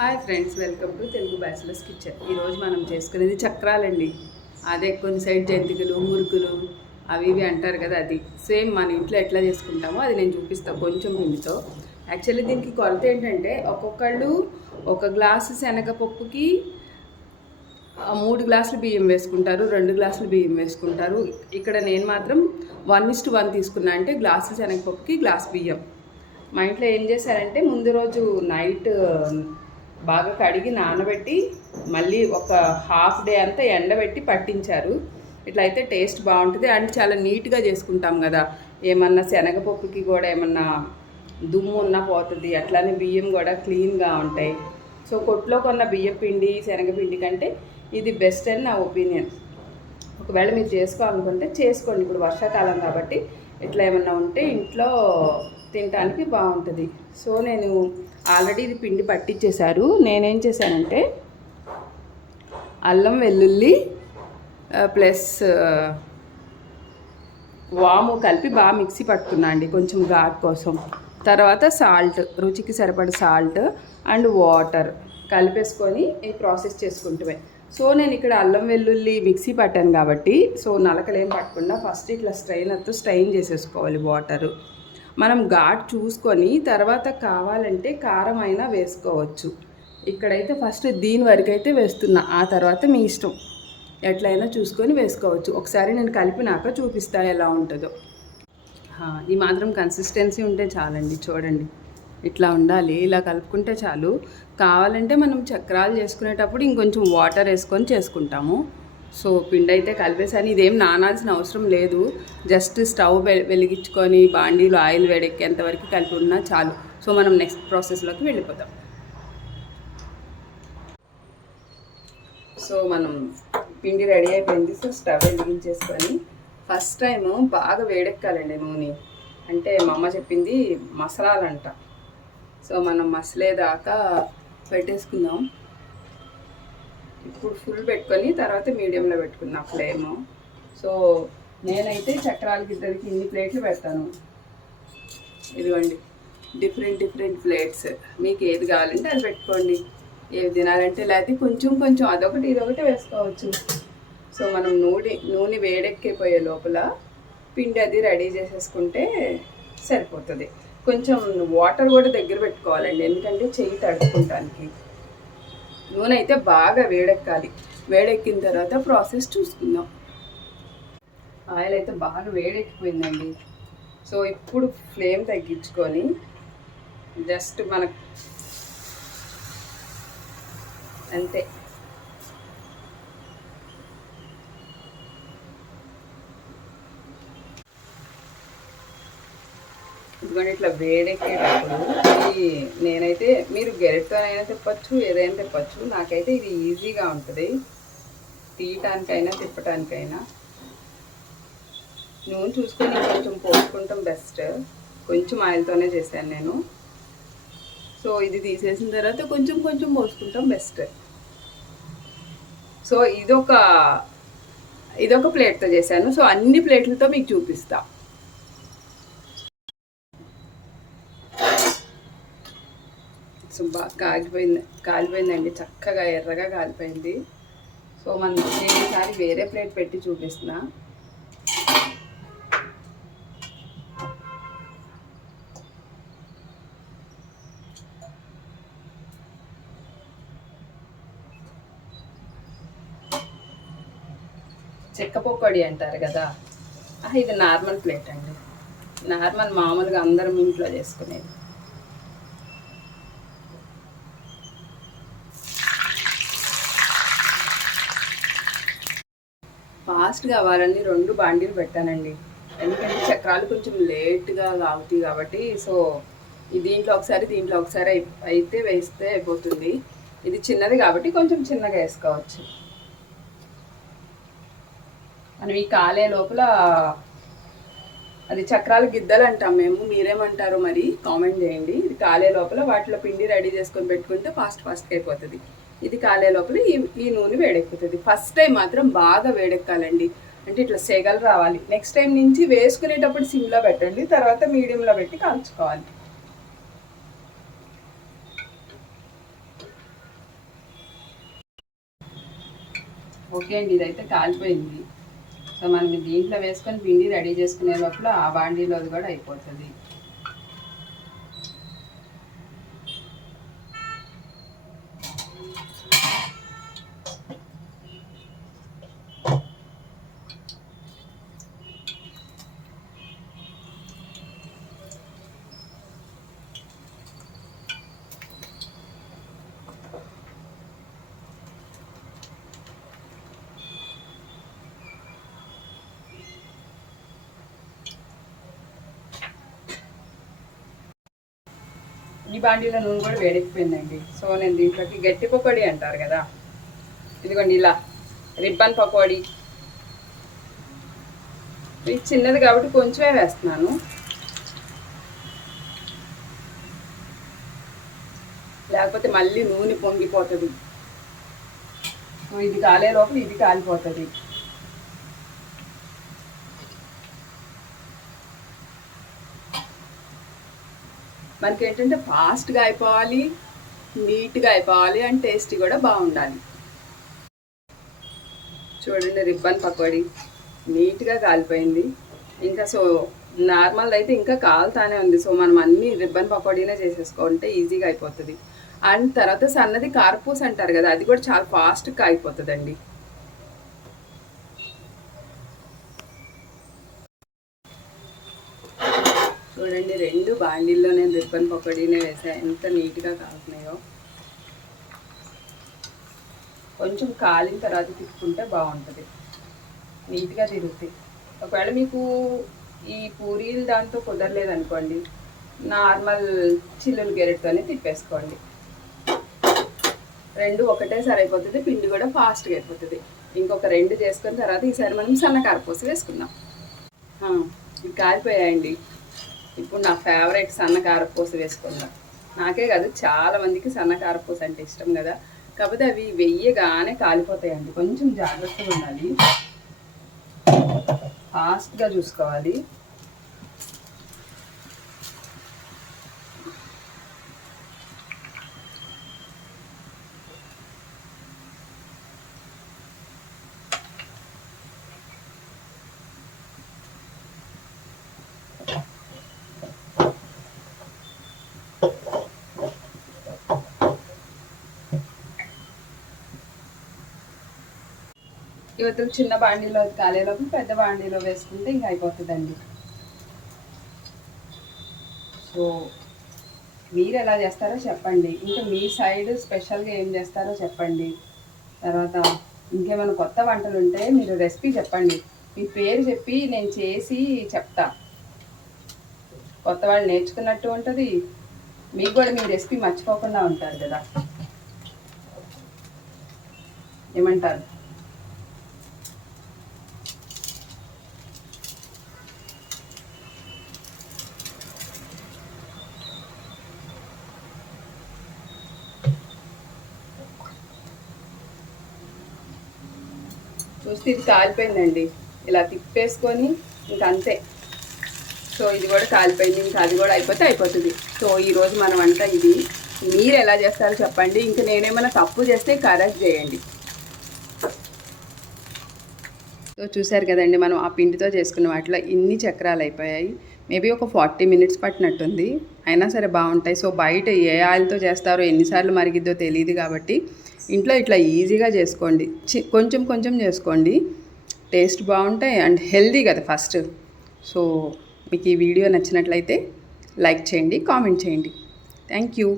Hi friends, welcome to Telugu bachelors kitchen. ఈరోజు మనం చేసుకునేది చక్రాలండి. అదే కొన్ని సైడ్ జంతికలు, మురుకులు అవి ఇవి అంటారు కదా, అది సేమ్ మన ఇంట్లో ఎట్లా చేసుకుంటామో అది నేను చూపిస్తాను కొంచెం పిండితో. యాక్చువల్లీ దీనికి కొలత ఏంటంటే ఒక్కొక్కళ్ళు ఒక గ్లాసు శనగపప్పుకి 3 గ్లాసులు బియ్యం వేసుకుంటారు, 2 గ్లాసులు బియ్యం వేసుకుంటారు. ఇక్కడ నేను మాత్రం 1:1 తీసుకున్నా, అంటే గ్లాసు శనగపప్పుకి గ్లాస్ బియ్యం. మా ఇంట్లో ఏం చేశారంటే ముందు రోజు నైట్ బాగా కడిగి నానబెట్టి మళ్ళీ ఒక హాఫ్ డే అంతా ఎండబెట్టి పట్టించారు. ఇట్లా అయితే టేస్ట్ బాగుంటుంది అండ్ చాలా నీట్గా చేసుకుంటాం కదా. ఏమన్నా శనగపప్పుకి కూడా ఏమన్నా దుమ్ము ఉన్నా పోతుంది, అట్లానే బియ్యం కూడా క్లీన్గా ఉంటాయి. సో కొట్లో కొన్న బియ్యం పిండి శనగపిండి కంటే ఇది బెస్ట్ అని నా ఒపీనియన్. ఒకవేళ మీరు చేసుకోవాలనుకుంటే చేసుకోండి. ఇప్పుడు వర్షాకాలం కాబట్టి ఇట్లా ఏమన్నా ఉంటే ఇంట్లో తినడానికి బాగుంటుంది. సో నేను ఆల్రెడీ ఇది పిండి పట్టించేశారు. నేనేం చేశానంటే అల్లం వెల్లుల్లి ప్లస్ వాము కలిపి బాగా మిక్సీ పట్టుకున్నా అండి, కొంచెం ఘాట్ కోసం. తర్వాత సాల్ట్, రుచికి సరిపడ సాల్ట్ అండ్ వాటర్ కలిపేసుకొని ఈ ప్రాసెస్ చేసుకుంటే. సో నేను ఇక్కడ అల్లం వెల్లుల్లి మిక్సీ పట్టాను కాబట్టి సో నలకలేం పట్టకుండా ఫస్ట్ ఇట్లా స్ట్రైనర్తో స్ట్రైన్ చేసేసుకోవాలి వాటరు. మనం ఘాట్ చూసుకొని తర్వాత కావాలంటే కారం అయినా వేసుకోవచ్చు. ఇక్కడైతే ఫస్ట్ దీని వరకు అయితే వేస్తున్నా, ఆ తర్వాత మీ ఇష్టం ఎట్లయినా చూసుకొని వేసుకోవచ్చు. ఒకసారి నేను కలిపినాక చూపిస్తా ఎలా ఉంటుందో. ఈ మాత్రం కన్సిస్టెన్సీ ఉంటే చాలండి. చూడండి ఇట్లా ఉండాలి, ఇలా కలుపుకుంటే చాలు. కావాలంటే మనం చక్రాలు చేసుకునేటప్పుడు ఇంకొంచెం వాటర్ వేసుకొని చేసుకుంటాము. సో పిండి అయితే కలిపేసాను. ఇదేం నానాల్సిన అవసరం లేదు, జస్ట్ స్టవ్ వెలిగించుకొని బాండీలో ఆయిల్ వేడెక్కేంత వరకు కలిపి ఉన్నా చాలు. సో మనం నెక్స్ట్ ప్రాసెస్లోకి వెళ్ళిపోతాం. సో మనం పిండి రెడీ అయిపోయింది. సో స్టవ్ వెలిగించేసుకొని ఫస్ట్ టైము బాగా వేడెక్కాలండి నూనె. అంటే మా అమ్మ చెప్పింది మసలాలంట. సో మనం మసలేదాకా పెట్టేసుకుందాం. ఇప్పుడు ఫుల్ పెట్టుకొని తర్వాత మీడియంలో పెట్టుకున్నా ఫ్లేము. సో నేనైతే చక్రాలకి ఇద్దరికి ఇన్ని ప్లేట్లు పెడతాను. ఇదిగోండి డిఫరెంట్ ప్లేట్స్. మీకు ఏది కావాలంటే అది పెట్టుకోండి, ఏది తినాలంటే. లేకపోతే కొంచెం కొంచెం అదొకటి ఇదొకటి వేసుకోవచ్చు. సో మనం నూనె వేడెక్కిపోయే లోపల పిండి అది రెడీ చేసేసుకుంటే సరిపోతుంది. కొంచెం వాటర్ కూడా దగ్గర పెట్టుకోవాలండి, ఎందుకంటే చెయ్యి తడుపుకుంటానికి. నూనె అయితే బాగా వేడెక్కాలి. వేడెక్కిన తర్వాత ప్రాసెస్ చూసుకుందాం. ఆయిల్ అయితే బాగా వేడెక్కిపోయిందండి. సో ఇప్పుడు ఫ్లేమ్ తగ్గించుకొని జస్ట్ మనకు అంతే. ఇదిగోండి ఇట్లా వేడెక్కేటప్పుడు నేనైతే, మీరు గెరెట్తోనైనా తిప్పచ్చు, ఏదైనా తిప్పచ్చు. నాకైతే ఇది ఈజీగా ఉంటుంది తీయటానికైనా తిప్పటానికైనా. నూనె చూసుకొని కొంచెం పోసుకుంటాం బెస్ట్. కొంచెం ఆయిల్తోనే చేశాను నేను. సో ఇది తీసేసిన తర్వాత కొంచెం కొంచెం పోసుకుంటాం బెస్ట్. సో ఇదొక ప్లేట్తో చేశాను. సో అన్ని ప్లేట్లతో మీకు చూపిస్తా. సో బాగా కాలిపోయిందండి, చక్కగా ఎర్రగా కాలిపోయింది. సో నేను ఈసారి వేరే ప్లేట్ పెట్టి చూపిస్తున్నా. చెక్క పొక్కడి అంటారు కదా, ఇది నార్మల్ ప్లేట్ అండి. నార్మల్ మామూలుగా అందరం ఇంట్లో చేసుకునేది. ఫాస్ట్ కావాలని 2 బాండీలు పెట్టానండి, ఎందుకంటే చక్రాలు కొంచెం లేట్గా అవుతాయి కాబట్టి. సో దీంట్లో ఒకసారి అయితే వేస్తే అయిపోతుంది. ఇది చిన్నది కాబట్టి కొంచెం చిన్నగా వేసుకోవచ్చు. మనం ఈ కాలే లోపల అది చక్రాల గిద్దలు అంటాం మేము, మీరేమంటారో మరి కామెంట్ చేయండి. ఇది కాలే లోపల వాటిలో పిండి రెడీ చేసుకొని పెట్టుకుంటే ఫాస్ట్గా అయిపోతుంది. ఇది కాలే లోపల ఈ నూనె వేడెక్కుతుంది. ఫస్ట్ టైం మాత్రం బాగా వేడెక్కాలండి, అంటే ఇట్లా సెగలు రావాలి. నెక్స్ట్ టైం నుంచి వేసుకునేటప్పుడు సిమ్లో పెట్టండి, తర్వాత మీడియంలో పెట్టి కాల్చుకోవాలి. ఓకే అండి, ఇదైతే కాలిపోయింది. సో మనం దీంట్లో వేసుకొని పిండి రెడీ చేసుకునే లోపల ఆ బాండీలో అది కూడా అయిపోతుంది. ఈ బాండీలో నూనె కూడా వేడెక్కిపోయిందండి. సో నేను దీంట్లోకి గట్టి పకోడీ అంటారు కదా, ఇదిగోండి ఇలా రిబ్బన్ పకోడీ. ఇది చిన్నది కాబట్టి కొంచెమే వేస్తున్నాను, లేకపోతే మళ్ళీ నూనె పొంగిపోతుంది. సో ఇది కాలే లోపల ఇది కాలిపోతుంది. మనకి ఏంటంటే ఫాస్ట్గా అయిపోవాలి, నీట్గా అయిపోవాలి, అండ్ టేస్ట్ కూడా బాగుండాలి. చూడండి రిబ్బన్ పకోడీ నీట్గా కాలిపోయింది. ఇంకా సో నార్మల్ అయితే ఇంకా కాలుతానే ఉంది. సో మనం అన్ని రిబ్బన్ పకోడీనే చేసేసుకుంటే ఈజీగా అయిపోతుంది. అండ్ తర్వాత సన్నది కారపూస అంటారు కదా, అది కూడా చాలా ఫాస్ట్గా అయిపోతుందండి. చూడండి రెండు బాండీల్లో నేను రిబ్బన్ పకోడీనే వేసా, ఎంత నీట్గా కాలుతున్నాయో. కొంచెం కాలిన తర్వాత తిప్పుకుంటే బాగుంటుంది, నీట్గా తిరుగుతాయి. ఒకవేళ మీకు ఈ పూరీలు దాంతో కుదరలేదనుకోండి, నార్మల్ చిల్లులు గెరెట్తోనే తిప్పేసుకోండి. రెండు ఒకటేసారి అయిపోతుంది, పిండి కూడా ఫాస్ట్గా అయిపోతుంది. ఇంకొక రెండు చేసుకున్న తర్వాత ఈసారి మనం సన్నకారపూస వేసుకుందాం. ఇవి కాలిపోయాయండి. ఇప్పుడు నా ఫేవరెట్ సన్నకారపూస వేసుకుందాం. నాకే కాదు చాలామందికి సన్నకారపూస అంటే ఇష్టం కదా, కాకపోతే అవి వెయ్యగానే కాలిపోతాయండి. కొంచెం జాగ్రత్తగా ఉండాలి, ఫాస్ట్గా చూసుకోవాలి. ఇవతలు చిన్న బాండీలో కాలేలోపు పెద్ద బాండీలో వేసుకుంటే ఇంకా అయిపోతుందండి. సో మీరు ఎలా చేస్తారో చెప్పండి, ఇంకా మీ సైడ్ స్పెషల్గా ఏం చేస్తారో చెప్పండి. తర్వాత ఇంకేమైనా కొత్త వంటలు ఉంటే మీరు రెసిపీ చెప్పండి, మీ పేరు చెప్పి నేను చేసి చెప్తా. కొత్త వాళ్ళు నేర్చుకున్నట్టు ఉంటుంది, మీకు కూడా మీ రెసిపీ మర్చిపోకుండా ఉంటారు కదా. ఏమంటారు? చూస్తే ఇది కాలిపోయిందండి, ఇలా తిప్పేసుకొని ఇంక అంతే. సో ఇది కూడా కాలిపోయింది, ఇంకా అది కూడా అయిపోతుంది. సో ఈరోజు మన వంట ఇది. మీరు ఎలా చేస్తారో చెప్పండి, ఇంకా నేనేమైనా తప్పు చేస్తే కరెక్ట్ చేయండి. సో చూసారు కదండి, మనం ఆ పిండితో చేసుకున్న వాటిలో ఇన్ని చక్రాలు అయిపోయాయి. మేబీ ఒక 40 మినిట్స్ పట్టినట్టుంది, అయినా సరే బాగుంటాయి. సో బయట ఏ ఆయిల్తో చేస్తారో ఎన్నిసార్లు మరిగిద్దో తెలియదు కాబట్టి ఇంట్లో ఇట్లా ఈజీగా చేసుకోండి. కొంచెం కొంచెం చేసుకోండి, టేస్ట్ బాగుంటాయి అండ్ హెల్దీ కదా ఫస్ట్. సో మీకు ఈ వీడియో నచ్చినట్లయితే లైక్ చేయండి, కామెంట్ చేయండి. Thank you.